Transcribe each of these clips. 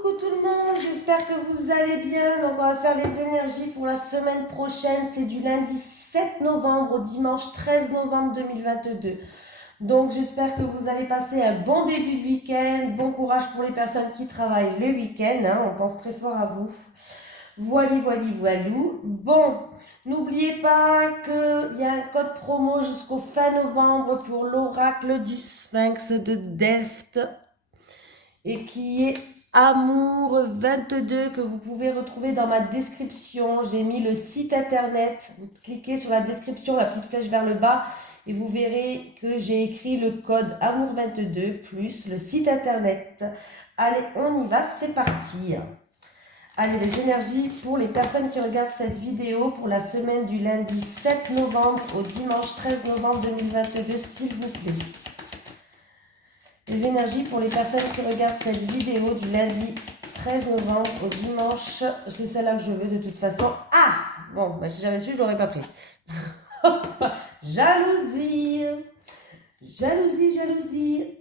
Coucou tout le monde, j'espère que vous allez bien. Donc on va faire les énergies pour la semaine prochaine. C'est du lundi 7 novembre au dimanche 13 novembre 2022. Donc j'espère que vous allez passer un bon début de week-end. Bon courage pour les personnes qui travaillent le week-end. On pense très fort à vous. Voili, voili, voilou. Bon, n'oubliez pas qu'il y a un code promo jusqu'au fin novembre pour l'oracle du Sphinx de Delft et qui est Amour 22 que vous pouvez retrouver dans ma description. J'ai mis le site internet. Vous cliquez sur la description, la petite flèche vers le bas et vous verrez que j'ai écrit le code Amour 22 plus le site internet. Allez, on y va, c'est parti. Allez, les énergies pour les personnes qui regardent cette vidéo pour la semaine du lundi 7 novembre au dimanche 13 novembre 2022, s'il vous plaît. Les énergies pour les personnes qui regardent cette vidéo du lundi 13 novembre au dimanche, c'est celle-là que je veux de toute façon. Ah bon, bah, si j'avais su, je l'aurais pas pris. Jalousie. Jalousie, jalousie.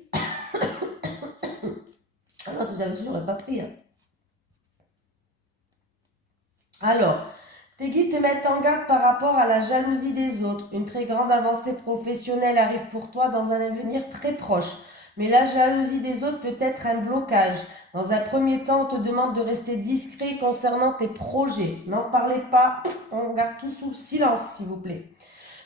Ah non, si j'avais su, je l'aurais pas pris. Alors, tes guides te mettent en garde par rapport à la jalousie des autres. Une très grande avancée professionnelle arrive pour toi dans un avenir très proche. Mais la jalousie des autres peut être un blocage. Dans un premier temps, on te demande de rester discret concernant tes projets. N'en parlez pas, on garde tout sous silence, s'il vous plaît.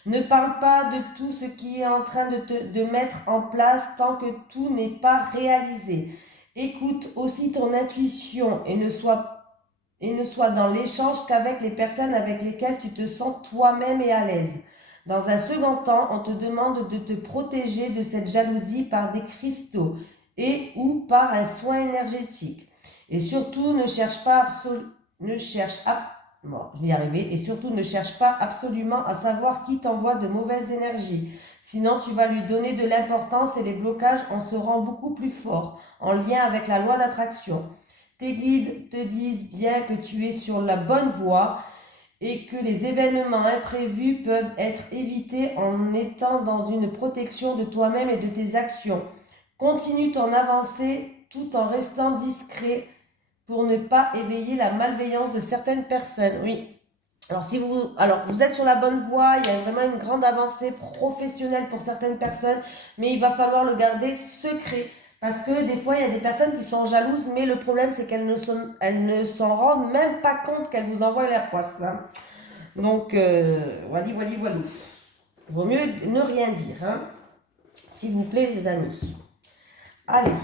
Ne parle pas de tout ce qui est en train de mettre en place tant que tout n'est pas réalisé. Écoute aussi ton intuition et ne sois dans l'échange qu'avec les personnes avec lesquelles tu te sens toi-même et à l'aise. Dans un second temps, on te demande de te protéger de cette jalousie par des cristaux et ou par un soin énergétique. Et surtout, ne cherche pas absolument à savoir qui t'envoie de mauvaises énergies. Sinon, tu vas lui donner de l'importance et les blocages en seront beaucoup plus forts, en lien avec la loi d'attraction. Tes guides te disent bien que tu es sur la bonne voie et que les événements imprévus peuvent être évités en étant dans une protection de toi-même et de tes actions. Continue ton avancée tout en restant discret pour ne pas éveiller la malveillance de certaines personnes. Oui. Alors vous êtes sur la bonne voie, il y a vraiment une grande avancée professionnelle pour certaines personnes, mais il va falloir le garder secret. Parce que des fois, il y a des personnes qui sont jalouses, mais le problème, c'est qu'elles ne s'en rendent même pas compte qu'elles vous envoient la poisse. Donc, voilà. Vaut mieux ne rien dire, s'il vous plaît, les amis. Allez,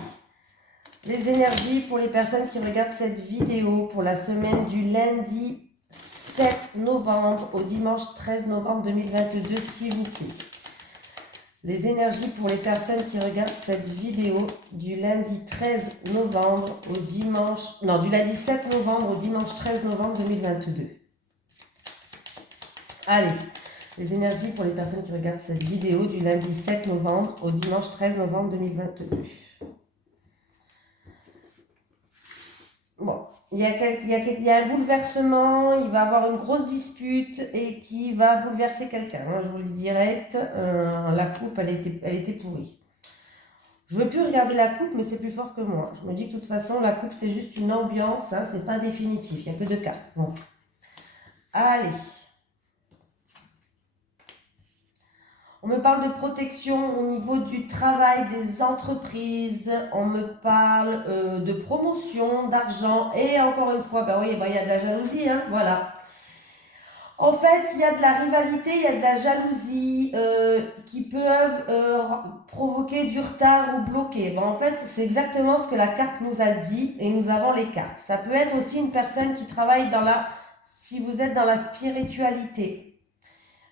les énergies pour les personnes qui regardent cette vidéo pour la semaine du lundi 7 novembre au dimanche 13 novembre 2022, s'il vous plaît. Les énergies pour les personnes qui regardent cette vidéo du lundi 13 novembre au dimanche... Non, du lundi 7 novembre au dimanche 13 novembre 2022. Allez, les énergies pour les personnes qui regardent cette vidéo du lundi 7 novembre au dimanche 13 novembre 2022. Bon, il y a un bouleversement, il va y avoir une grosse dispute et qui va bouleverser quelqu'un. Je vous le dis direct, la coupe, elle était pourrie. Je ne veux plus regarder la coupe, mais c'est plus fort que moi. Je me dis que de toute façon, la coupe, c'est juste une ambiance, c'est pas définitif, il n'y a que 2 cartes. Bon. Allez. On me parle de protection au niveau du travail, des entreprises. On me parle de promotion, d'argent. Et encore une fois, il y a de la jalousie, voilà. En fait, il y a de la rivalité, il y a de la jalousie qui peuvent provoquer du retard ou bloquer. En fait, c'est exactement ce que la carte nous a dit et nous avons les cartes. Ça peut être aussi une personne qui travaille si vous êtes dans la spiritualité.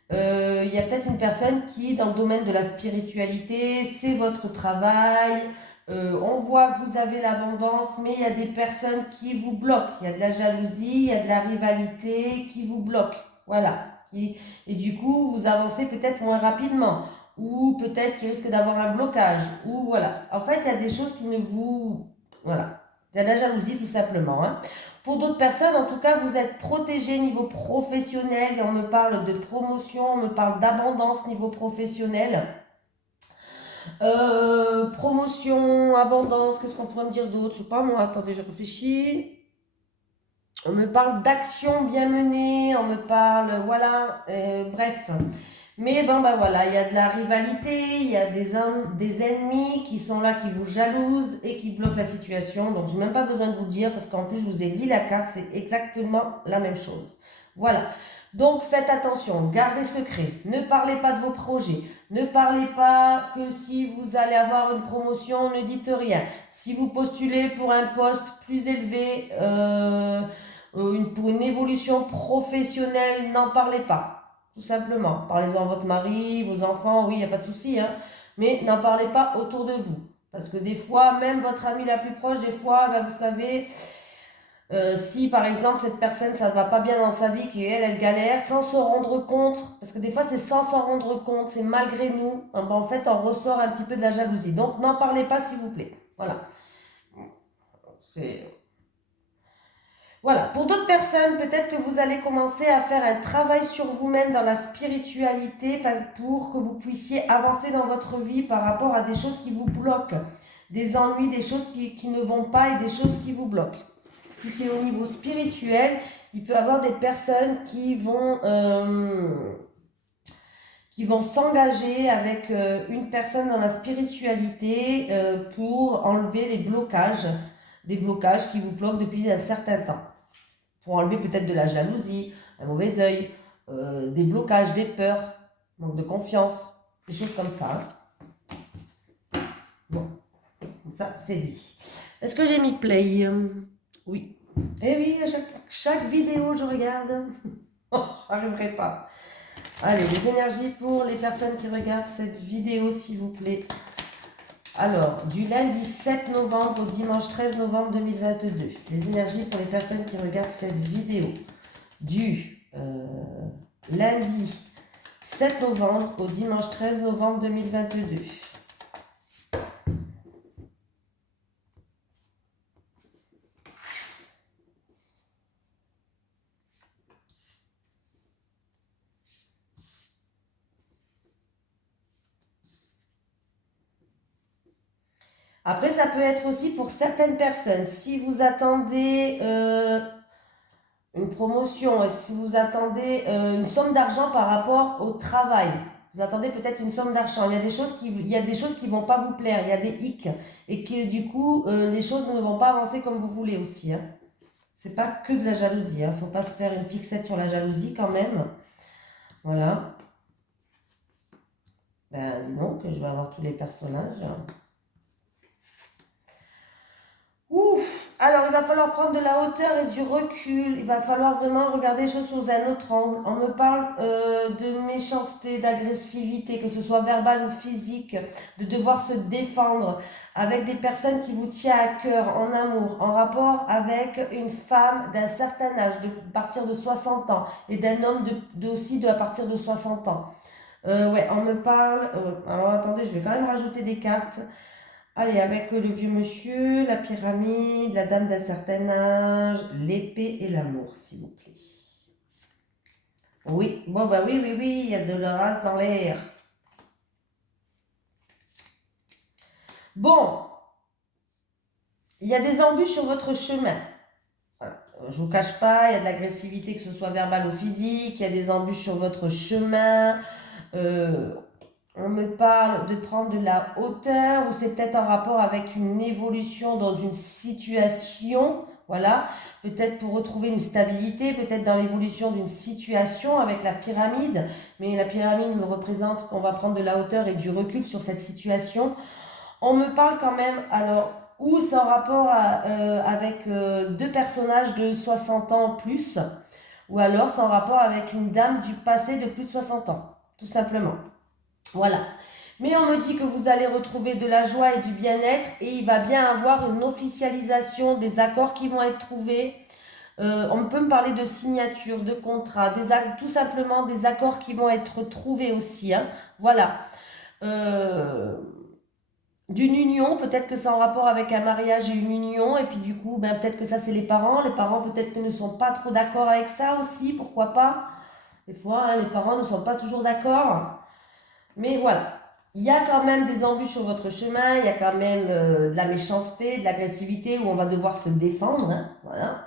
Il y a peut-être une personne qui est dans le domaine de la spiritualité, c'est votre travail, on voit que vous avez l'abondance, mais il y a des personnes qui vous bloquent, il y a de la jalousie, il y a de la rivalité qui vous bloque, voilà. Et du coup, vous avancez peut-être moins rapidement, ou peut-être qu'il risque d'avoir un blocage, ou voilà. En fait, il y a des choses qui ne vous... Voilà. Il y a de la jalousie tout simplement, Pour d'autres personnes, en tout cas, vous êtes protégé niveau professionnel. Et on me parle de promotion, on me parle d'abondance niveau professionnel. Promotion, abondance, qu'est-ce qu'on pourrait me dire d'autre? Je sais pas moi, attendez, je réfléchis. On me parle d'actions bien menées, on me parle, voilà, bref. Mais bon, bah voilà, il y a de la rivalité, il y a des ennemis qui sont là, qui vous jalousent et qui bloquent la situation. Donc, je n'ai même pas besoin de vous le dire parce qu'en plus, je vous ai lu la carte, c'est exactement la même chose. Voilà. Donc, faites attention, gardez secret, ne parlez pas de vos projets, ne parlez pas que si vous allez avoir une promotion, ne dites rien. Si vous postulez pour un poste plus élevé, pour une évolution professionnelle, n'en parlez pas. Tout simplement. Parlez-en à votre mari, vos enfants, oui, il n'y a pas de souci, hein. Mais n'en parlez pas autour de vous. Parce que des fois, même votre amie la plus proche, des fois, ben, vous savez, si par exemple cette personne, ça ne va pas bien dans sa vie, qu'elle galère, sans se rendre compte, parce que des fois c'est sans s'en rendre compte, c'est malgré nous, hein, ben, en fait on ressort un petit peu de la jalousie. Donc n'en parlez pas s'il vous plaît. Voilà. C'est... Voilà, pour d'autres personnes, peut-être que vous allez commencer à faire un travail sur vous-même dans la spiritualité pour que vous puissiez avancer dans votre vie par rapport à des choses qui vous bloquent, des ennuis, des choses qui ne vont pas et des choses qui vous bloquent. Si c'est au niveau spirituel, il peut y avoir des personnes qui vont s'engager avec une personne dans la spiritualité pour enlever les blocages, des blocages qui vous bloquent depuis un certain temps. Pour enlever peut-être de la jalousie, un mauvais œil, des blocages, des peurs, manque de confiance, des choses comme ça. Bon, ça c'est dit. Est-ce que j'ai mis play? Oui. Eh oui, à chaque vidéo je regarde. Je n'arriverai pas. Allez, les énergies pour les personnes qui regardent cette vidéo, s'il vous plaît. Alors, du lundi 7 novembre au dimanche 13 novembre 2022. Les énergies pour les personnes qui regardent cette vidéo. Du lundi 7 novembre au dimanche 13 novembre 2022. Après, ça peut être aussi pour certaines personnes. Si vous attendez une promotion, si vous attendez une somme d'argent par rapport au travail, vous attendez peut-être une somme d'argent. Il y a des choses qui vont pas vous plaire, il y a des hicks. Et que du coup, les choses ne vont pas avancer comme vous voulez aussi. Hein. C'est pas que de la jalousie. Hein. Faut pas se faire une fixette sur la jalousie quand même. Voilà. Ben, dis donc, je vais avoir tous les personnages. Ouf! Alors, il va falloir prendre de la hauteur et du recul. Il va falloir vraiment regarder les choses sous un autre angle. On me parle de méchanceté, d'agressivité, que ce soit verbale ou physique, de devoir se défendre avec des personnes qui vous tiennent à cœur, en amour, en rapport avec une femme d'un certain âge, de partir de 60 ans, et d'un homme aussi à partir de 60 ans. Ouais, on me parle... alors, attendez, je vais quand même rajouter des cartes. Allez, avec le vieux monsieur, la pyramide, la dame d'un certain âge, l'épée et l'amour, s'il vous plaît. Oui, bon bah oui, oui, oui, il y a de l'orage dans l'air. Bon, il y a des embûches sur votre chemin. Voilà. Je ne vous cache pas, il y a de l'agressivité, que ce soit verbale ou physique, il y a des embûches sur votre chemin. On me parle de prendre de la hauteur ou c'est peut-être en rapport avec une évolution dans une situation, voilà, peut-être pour retrouver une stabilité, peut-être dans l'évolution d'une situation avec la pyramide, mais la pyramide me représente qu'on va prendre de la hauteur et du recul sur cette situation. On me parle quand même, alors, ou c'est en rapport avec deux personnages de 60 ans ou plus, ou alors c'est en rapport avec une dame du passé de plus de 60 ans, tout simplement. Voilà. Mais on me dit que vous allez retrouver de la joie et du bien-être et il va bien avoir une officialisation des accords qui vont être trouvés. On peut me parler de signature, de contrat, tout simplement des accords qui vont être trouvés aussi. Hein. Voilà. D'une union, peut-être que c'est en rapport avec un mariage et une union, et puis du coup, ben, peut-être que ça c'est les parents. Les parents peut-être que ne sont pas trop d'accord avec ça aussi, pourquoi pas. Des fois, hein, les parents ne sont pas toujours d'accord. Mais voilà, il y a quand même des embûches sur votre chemin, il y a quand même de la méchanceté, de l'agressivité où on va devoir se défendre, hein, voilà.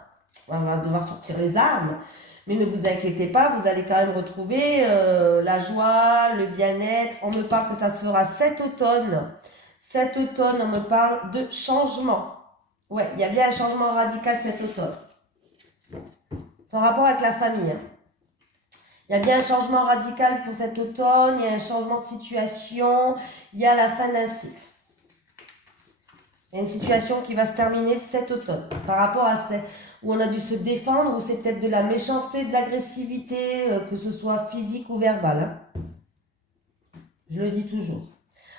On va devoir sortir les armes. Mais ne vous inquiétez pas, vous allez quand même retrouver la joie, le bien-être. On me parle que ça se fera cet automne. Cet automne, on me parle de changement. Ouais, il y a bien un changement radical cet automne. C'est en rapport avec la famille. Hein. Il y a bien un changement radical pour cet automne, il y a un changement de situation, il y a la fin d'un cycle. Il y a une situation qui va se terminer cet automne. Par rapport à ce où on a dû se défendre, où c'est peut-être de la méchanceté, de l'agressivité, que ce soit physique ou verbal. Hein. Je le dis toujours.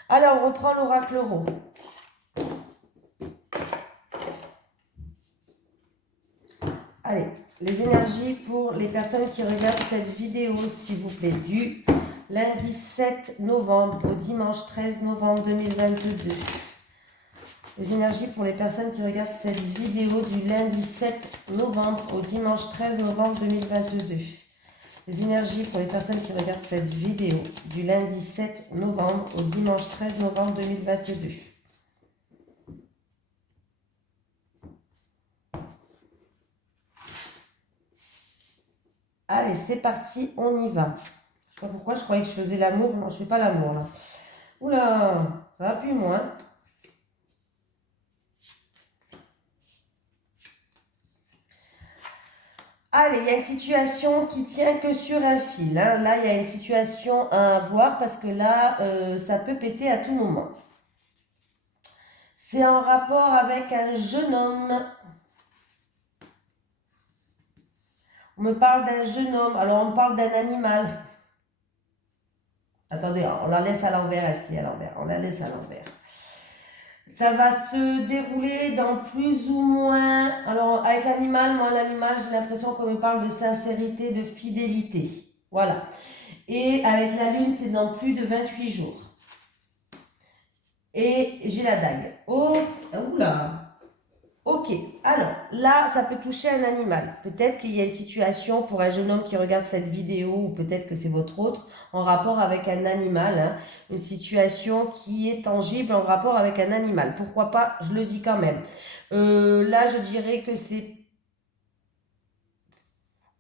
Alors, on reprend l'oracle euro. Allez, les énergies pour les personnes qui regardent cette vidéo, s'il vous plaît, du lundi 7 novembre au dimanche 13 novembre 2022. Les énergies pour les personnes qui regardent cette vidéo du lundi 7 novembre au dimanche 13 novembre 2022. Les énergies pour les personnes qui regardent cette vidéo du lundi 7 novembre au dimanche 13 novembre 2022. Allez, c'est parti, on y va. Je sais pas pourquoi, je croyais que je faisais l'amour. Non, je fais pas l'amour là. Oula, ça va plus moins. Allez, il y a une situation qui tient que sur un fil. Hein. Là, il y a une situation à voir parce que là, ça peut péter à tout moment. C'est en rapport avec un jeune homme. On me parle d'un jeune homme. Alors, on me parle d'un animal. Attendez, on la laisse à l'envers. Est-ce qu'il est à l'envers? On la laisse à l'envers. Ça va se dérouler dans plus ou moins... Alors, avec l'animal, moi, l'animal, j'ai l'impression qu'on me parle de sincérité, de fidélité. Voilà. Et avec la lune, c'est dans plus de 28 jours. Et j'ai la dague. Oh, oula. Ok, alors là, ça peut toucher un animal. Peut-être qu'il y a une situation pour un jeune homme qui regarde cette vidéo, ou peut-être que c'est votre autre, en rapport avec un animal. Hein, une situation qui est tangible en rapport avec un animal. Pourquoi pas, je le dis quand même. Là, je dirais que c'est...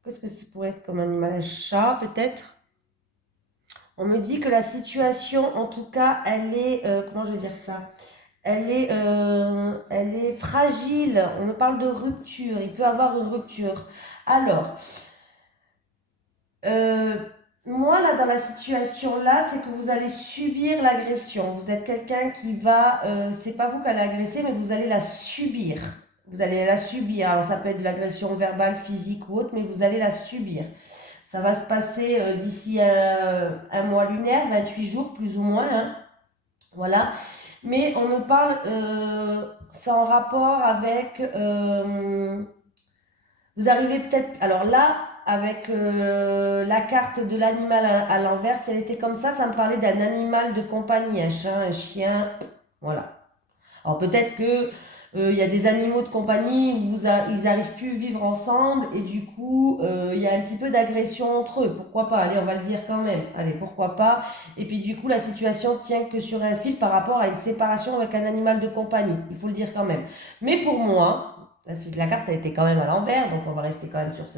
Qu'est-ce que ça pourrait être comme animal? Un chat, peut-être? On me dit que la situation, en tout cas, elle est... comment je vais dire ça? Elle est fragile. On me parle de rupture. Il peut y avoir une rupture. Alors, moi, là, dans la situation là, c'est que vous allez subir l'agression. Vous êtes quelqu'un qui va... c'est pas vous qui allez agresser, mais vous allez la subir. Vous allez la subir. Alors, ça peut être de l'agression verbale, physique ou autre, mais vous allez la subir. Ça va se passer d'ici un mois lunaire, 28 jours plus ou moins. Hein. Voilà. Mais on me parle, c'est en rapport avec, vous arrivez peut-être, alors là, avec la carte de l'animal à l'envers, si elle était comme ça me parlait d'un animal de compagnie, un chat, un chien, voilà. Alors peut-être que il y a des animaux de compagnie où ils n'arrivent plus à vivre ensemble et du coup il y a un petit peu d'agression entre eux. Pourquoi pas? Allez, on va le dire quand même. Allez, pourquoi pas? Et puis du coup la situation tient que sur un fil par rapport à une séparation avec un animal de compagnie. Il faut le dire quand même. Mais pour moi, la carte a été quand même à l'envers, donc on va rester quand même sur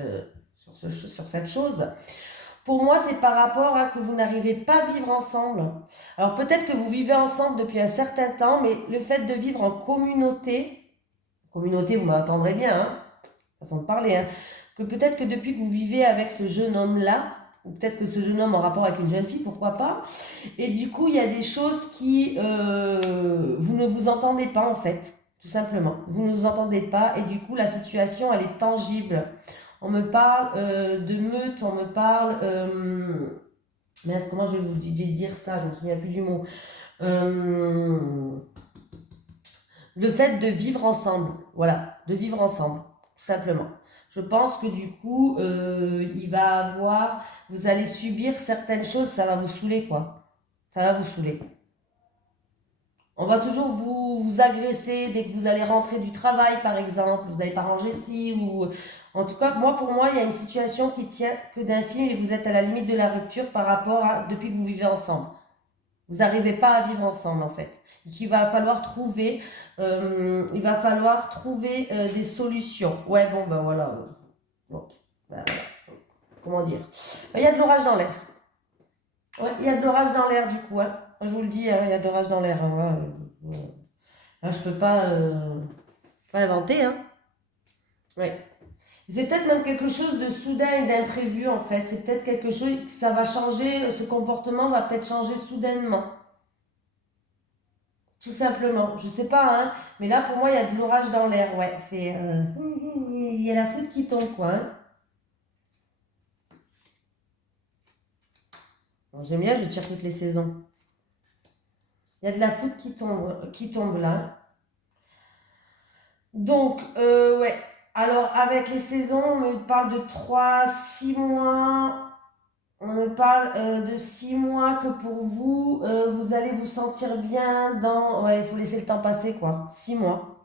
cette chose. Pour moi, c'est par rapport à que vous n'arrivez pas à vivre ensemble. Alors peut-être que vous vivez ensemble depuis un certain temps, mais le fait de vivre en communauté, vous m'entendrez bien, hein, façon de parler, hein, que peut-être que depuis que vous vivez avec ce jeune homme-là, ou peut-être que ce jeune homme en rapport avec une jeune fille, pourquoi pas, et du coup, il y a des choses qui, vous ne vous entendez pas en fait, tout simplement. Vous ne vous entendez pas, et du coup, la situation, elle est tangible. On me parle de meute, on me parle... mais comment je vais vous dire ça? Je ne me souviens plus du mot. Le fait de vivre ensemble. Voilà, de vivre ensemble, tout simplement. Je pense que du coup, il va avoir... Vous allez subir certaines choses, ça va vous saouler, quoi. Ça va vous saouler. On va toujours vous agresser dès que vous allez rentrer du travail, par exemple. Vous n'avez pas rangé ci ou... En tout cas, pour moi, il y a une situation qui tient que d'un film et vous êtes à la limite de la rupture par rapport à depuis que vous vivez ensemble. Vous n'arrivez pas à vivre ensemble en fait. Il va falloir trouver, des solutions. Ouais, bon, ben voilà. Bon, ben voilà. Comment dire? Il y a de l'orage dans l'air. Ouais, il y a de l'orage dans l'air du coup. Hein. Je vous le dis, hein, il y a de l'orage dans l'air. Hein, là, je peux pas inventer. Hein. Ouais. C'est peut-être même quelque chose de soudain et d'imprévu en fait. C'est peut-être quelque chose que ça va changer, ce comportement va peut-être changer soudainement. Tout simplement. Je sais pas, hein. Mais là, pour moi, il y a de l'orage dans l'air. Ouais, c'est. Il y a la foudre qui tombe, quoi. Hein. Bon, j'aime bien, je tire toutes les saisons. Il y a de la foudre qui tombe là. Donc, ouais. Alors, avec les saisons, on me parle de 3 6 mois. On me parle de 6 mois que pour vous, vous allez vous sentir bien dans. Ouais, il faut laisser le temps passer, quoi. 6 mois.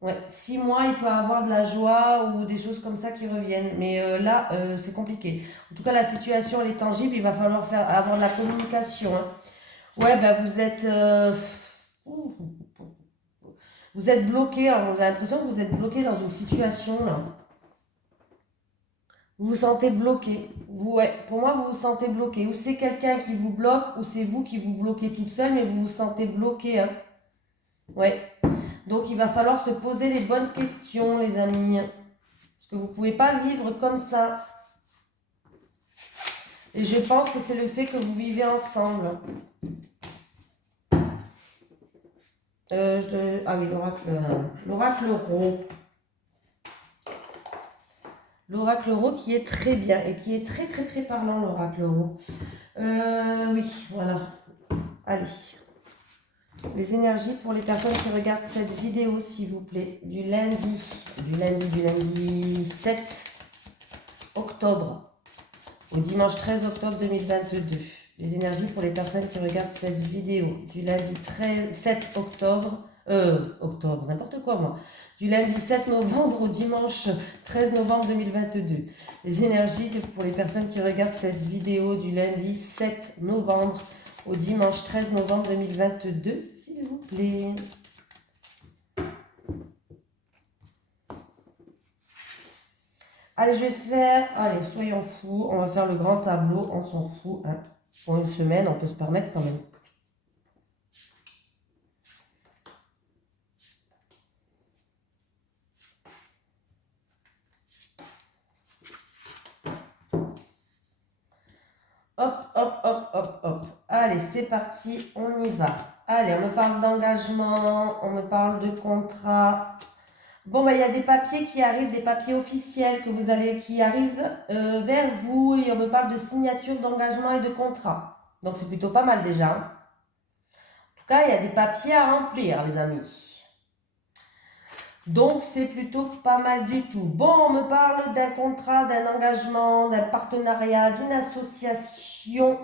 Ouais, 6 mois, il peut avoir de la joie ou des choses comme ça qui reviennent. Mais là, c'est compliqué. En tout cas, la situation, elle est tangible. Il va falloir avoir de la communication. Hein. Ouais, ben vous êtes bloqué. Hein. J'ai l'impression que vous êtes bloqué dans une situation là. Vous vous sentez bloqué. Ouais, pour moi, vous vous sentez bloqué. Ou c'est quelqu'un qui vous bloque, ou c'est vous qui vous bloquez toute seule, mais vous vous sentez bloqué. Hein. Ouais. Donc, il va falloir se poser les bonnes questions, les amis. Parce que vous ne pouvez pas vivre comme ça. Et je pense que c'est le fait que vous vivez ensemble. Ah oui, l'oracle Rho. L'oracle Rho qui est très bien et qui est très très très parlant, l'oracle Rho. Oui, voilà. Allez. Les énergies pour les personnes qui regardent cette vidéo, s'il vous plaît, du lundi 7 octobre au dimanche 13 octobre 2022. Les énergies pour les personnes qui regardent cette vidéo du lundi 7 octobre, n'importe quoi moi, du lundi 7 novembre au dimanche 13 novembre 2022. Les énergies pour les personnes qui regardent cette vidéo du lundi 7 novembre au dimanche 13 novembre 2022, s'il vous plaît. Allez, je vais faire... Allez, soyons fous. On va faire le grand tableau. On s'en fout. Hein. Pour une semaine, on peut se permettre quand même. Hop, hop, hop, hop, hop. Allez, c'est parti. On y va. Allez, on me parle d'engagement. On me parle de contrat. Bon, ben, il y a des papiers qui arrivent, des papiers officiels qui arrivent vers vous. Et on me parle de signature d'engagement et de contrat. Donc, c'est plutôt pas mal déjà. Hein. En tout cas, il y a des papiers à remplir, les amis. Donc, c'est plutôt pas mal du tout. Bon, on me parle d'un contrat, d'un engagement, d'un partenariat, d'une association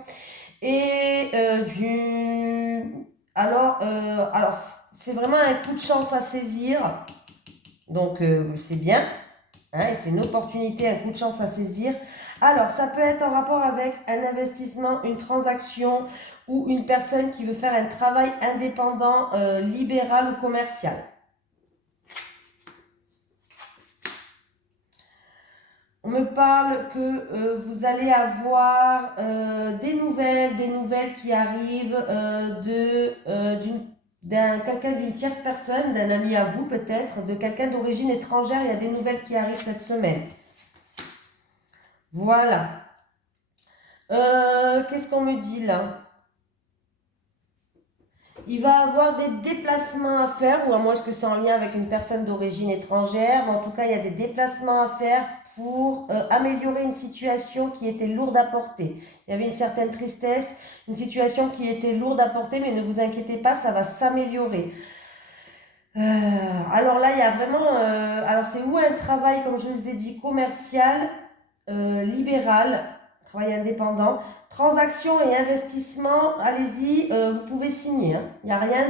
et Alors, c'est vraiment un coup de chance à saisir. Donc, c'est bien. Hein, et c'est une opportunité, un coup de chance à saisir. Alors, ça peut être en rapport avec un investissement, une transaction ou une personne qui veut faire un travail indépendant, libéral ou commercial. On me parle que vous allez avoir des nouvelles qui arrivent quelqu'un d'une tierce personne, d'un ami à vous peut-être, de quelqu'un d'origine étrangère. Il y a des nouvelles qui arrivent cette semaine. Voilà. Qu'est-ce qu'on me dit là? Il va avoir des déplacements à faire, ou à moins que c'est en lien avec une personne d'origine étrangère, mais en tout cas, il y a des déplacements à faire pour améliorer une situation qui était lourde à porter. Il y avait une certaine tristesse, une situation qui était lourde à porter, mais ne vous inquiétez pas, ça va s'améliorer. Alors là, il y a vraiment... alors c'est ou un travail, comme je vous ai dit, commercial, libéral, travail indépendant, transaction et investissement, allez-y, vous pouvez signer. Hein. Il n'y a rien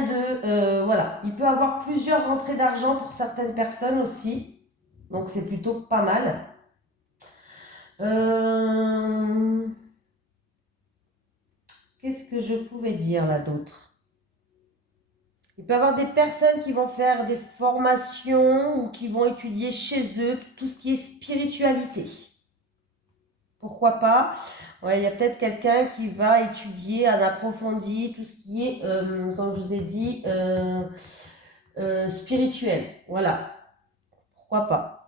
de... voilà. Il peut avoir plusieurs rentrées d'argent pour certaines personnes aussi. Donc c'est plutôt pas mal. Euh, Qu'est-ce que je pouvais dire là d'autre? Il peut y avoir des personnes qui vont faire des formations ou qui vont étudier chez eux tout ce qui est spiritualité. Pourquoi pas? Ouais, il y a peut-être quelqu'un qui va étudier en approfondi tout ce qui est, comme je vous ai dit, spirituel. Voilà, pourquoi pas?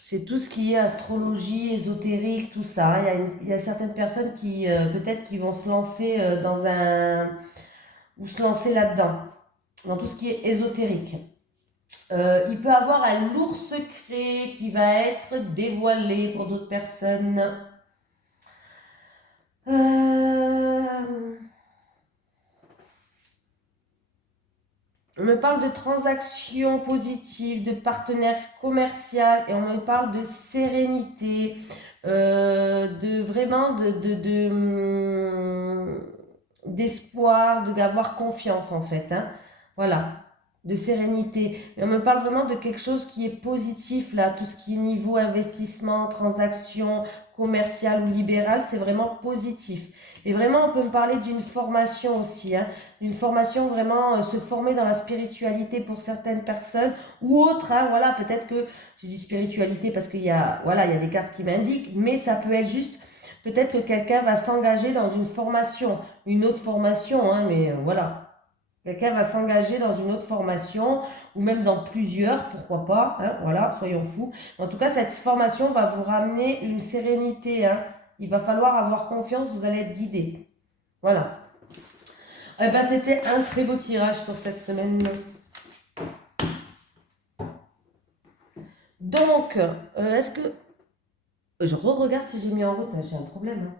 C'est tout ce qui est astrologie, ésotérique, tout ça. Il y a certaines personnes qui, peut-être, qui vont se lancer dans un... ou se lancer là-dedans, dans tout ce qui est ésotérique. Il peut avoir un lourd secret qui va être dévoilé pour d'autres personnes. On me parle de transactions positives, de partenaires commerciaux et on me parle de sérénité, de vraiment d'espoir, d'avoir confiance en fait. Hein. Voilà, de sérénité. Et on me parle vraiment de quelque chose qui est positif là, tout ce qui est niveau investissement, transaction commerciale ou libérale, c'est vraiment positif. Et vraiment, on peut me parler d'une formation aussi, hein, une formation vraiment se former dans la spiritualité pour certaines personnes ou autres. Hein, voilà, peut-être que j'ai dit spiritualité parce qu'il y a, voilà, il y a des cartes qui m'indiquent, mais ça peut être juste peut-être que quelqu'un va s'engager dans une formation, une autre formation, hein, mais voilà. Quelqu'un va s'engager dans une autre formation ou même dans plusieurs, pourquoi pas, hein, voilà, soyons fous. En tout cas, cette formation va vous ramener une sérénité. Hein. Il va falloir avoir confiance, vous allez être guidé. Voilà. Eh ben, c'était un très beau tirage pour cette semaine. Donc, est-ce que... Je re-regarde si j'ai mis en route, hein, j'ai un problème.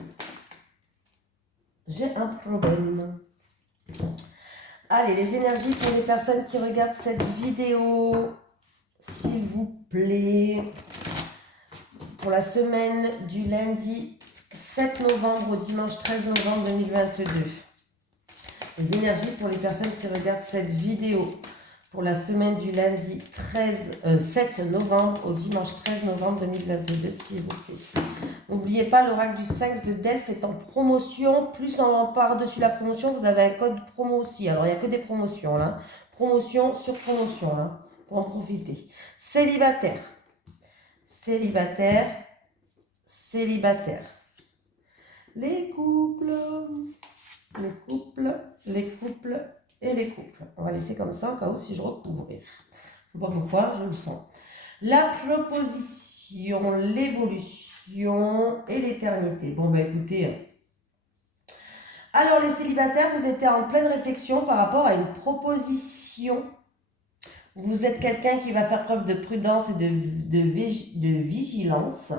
Hein. J'ai un problème. Allez, les énergies pour les personnes qui regardent cette vidéo, s'il vous plaît, pour la semaine du lundi 7 novembre au dimanche 13 novembre 2022. Les énergies pour les personnes qui regardent cette vidéo pour la semaine du lundi 7 novembre au dimanche 13 novembre 2022, s'il vous plaît. N'oubliez pas, l'oracle du Sphinx de Delphes est en promotion. Plus en par-dessus la promotion, vous avez un code promo aussi. Alors, il n'y a que des promotions là. Promotion sur promotion là, pour en profiter. Célibataire. Célibataire. Célibataire. Les couples. Les couples. Les couples. Et les couples. On va laisser comme ça, au cas où si je recouvrir. Je ne sais pas pourquoi, je le sens. La proposition, l'évolution et l'éternité. Bon, ben écoutez. Alors, les célibataires, vous étiez en pleine réflexion par rapport à une proposition. Vous êtes quelqu'un qui va faire preuve de prudence et de vigilance.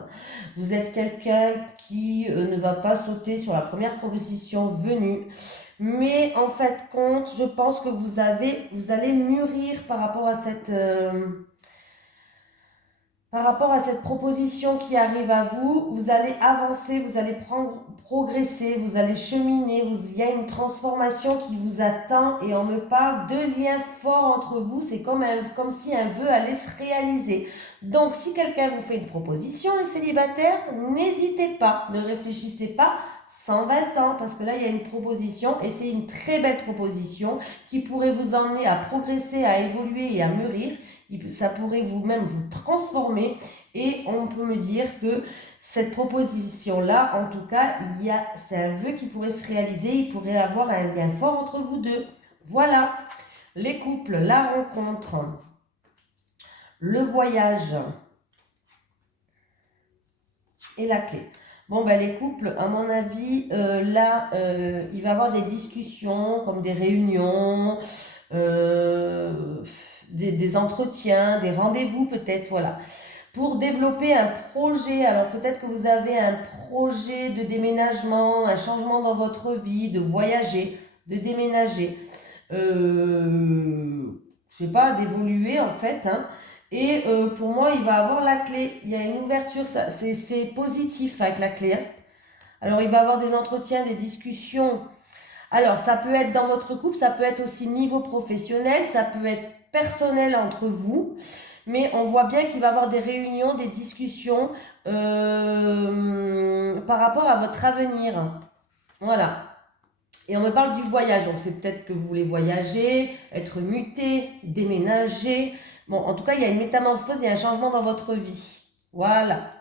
Vous êtes quelqu'un qui ne va pas sauter sur la première proposition venue. Mais en fait, compte, je pense que vous allez mûrir par rapport à cette proposition qui arrive à vous. Vous allez avancer, vous allez progresser, vous allez cheminer. Il y a une transformation qui vous attend et on me parle de liens forts entre vous. C'est comme si un vœu allait se réaliser. Donc, si quelqu'un vous fait une proposition, les célibataires, n'hésitez pas, ne réfléchissez pas. 120 ans, parce que là, il y a une proposition et c'est une très belle proposition qui pourrait vous emmener à progresser, à évoluer et à mûrir. Ça pourrait vous-même vous transformer et on peut me dire que cette proposition-là, en tout cas, c'est un vœu qui pourrait se réaliser, il pourrait avoir un lien fort entre vous deux. Voilà, les couples, la rencontre, le voyage et la clé. Bon, ben les couples, à mon avis, il va y avoir des discussions, comme des réunions, des entretiens, des rendez-vous peut-être, voilà. Pour développer un projet, alors peut-être que vous avez un projet de déménagement, un changement dans votre vie, de voyager, de déménager, je sais pas, d'évoluer en fait, hein. Et pour moi, il va avoir la clé. Il y a une ouverture, c'est positif avec la clé. Hein. Alors, il va avoir des entretiens, des discussions. Alors, ça peut être dans votre couple, ça peut être aussi niveau professionnel, ça peut être personnel entre vous. mais on voit bien qu'il va y avoir des réunions, des discussions par rapport à votre avenir. Voilà. Et on me parle du voyage, donc c'est peut-être que vous voulez voyager, être muté, déménager. Bon, en tout cas, il y a une métamorphose, il y a un changement dans votre vie. Voilà.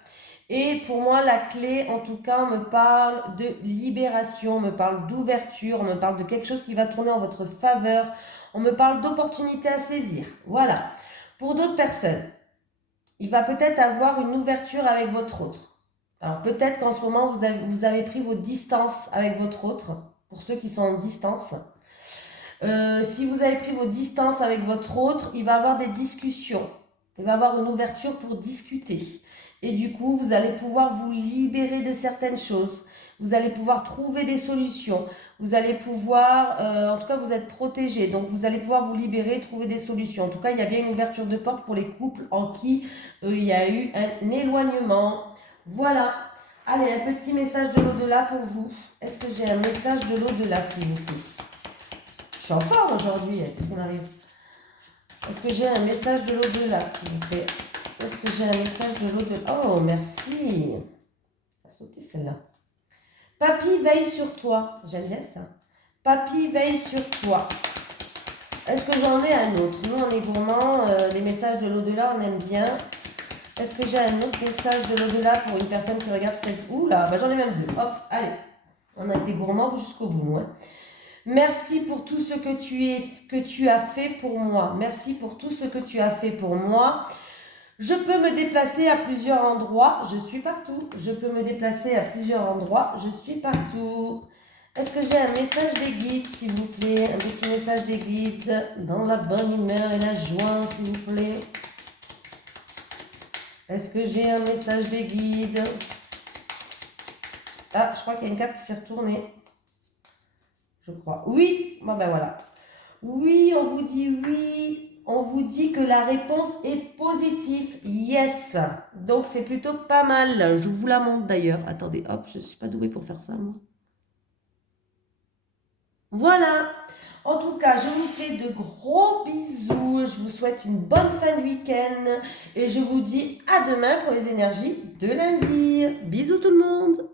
Et pour moi, la clé, en tout cas, on me parle de libération, on me parle d'ouverture, on me parle de quelque chose qui va tourner en votre faveur, on me parle d'opportunités à saisir. Voilà. Pour d'autres personnes, il va peut-être avoir une ouverture avec votre autre. Alors peut-être qu'en ce moment, vous avez pris vos distances avec votre autre, pour ceux qui sont en distance. Si vous avez pris vos distances avec votre autre, il va avoir des discussions. Il va avoir une ouverture pour discuter. Et du coup, vous allez pouvoir vous libérer de certaines choses. Vous allez pouvoir trouver des solutions. Vous allez pouvoir, en tout cas, vous êtes protégé. Donc, vous allez pouvoir vous libérer, trouver des solutions. En tout cas, il y a bien une ouverture de porte pour les couples en qui il y a eu un éloignement. Voilà. Allez, un petit message de l'au-delà pour vous. Est-ce que j'ai un message de l'au-delà, s'il vous plaît? Je suis en forme aujourd'hui. Qu'est-ce qu'on arrive? Est-ce que j'ai un message de l'au-delà, s'il vous plaît? Est-ce que j'ai un message de l'au-delà? Oh, merci. Ça a sauté celle-là. Papy veille sur toi. J'aime bien ça. Papy veille sur toi. Est-ce que j'en ai un autre? Nous, on est gourmands. Les messages de l'au-delà, on aime bien. Est-ce que j'ai un autre message de l'au-delà pour une personne qui regarde cette... Ouh là, bah j'en ai même deux. Hop, allez. On a été gourmands jusqu'au bout. Hein. Merci pour tout ce que tu as fait pour moi. Merci pour tout ce que tu as fait pour moi. Je peux me déplacer à plusieurs endroits. Je suis partout. Je peux me déplacer à plusieurs endroits. Je suis partout. Est-ce que j'ai un message des guides, s'il vous plaît? Un petit message des guides dans la bonne humeur et la joie, s'il vous plaît. Est-ce que j'ai un message des guides? Ah, je crois qu'il y a une carte qui s'est retournée. Je crois. Oui, bon ben voilà. Oui, on vous dit oui. On vous dit que la réponse est positive. Yes. Donc, c'est plutôt pas mal. Je vous la montre d'ailleurs. Attendez, hop, je ne suis pas douée pour faire ça, moi. Voilà. En tout cas, je vous fais de gros bisous. Je vous souhaite une bonne fin de week-end. Et je vous dis à demain pour les énergies de lundi. Bisous tout le monde.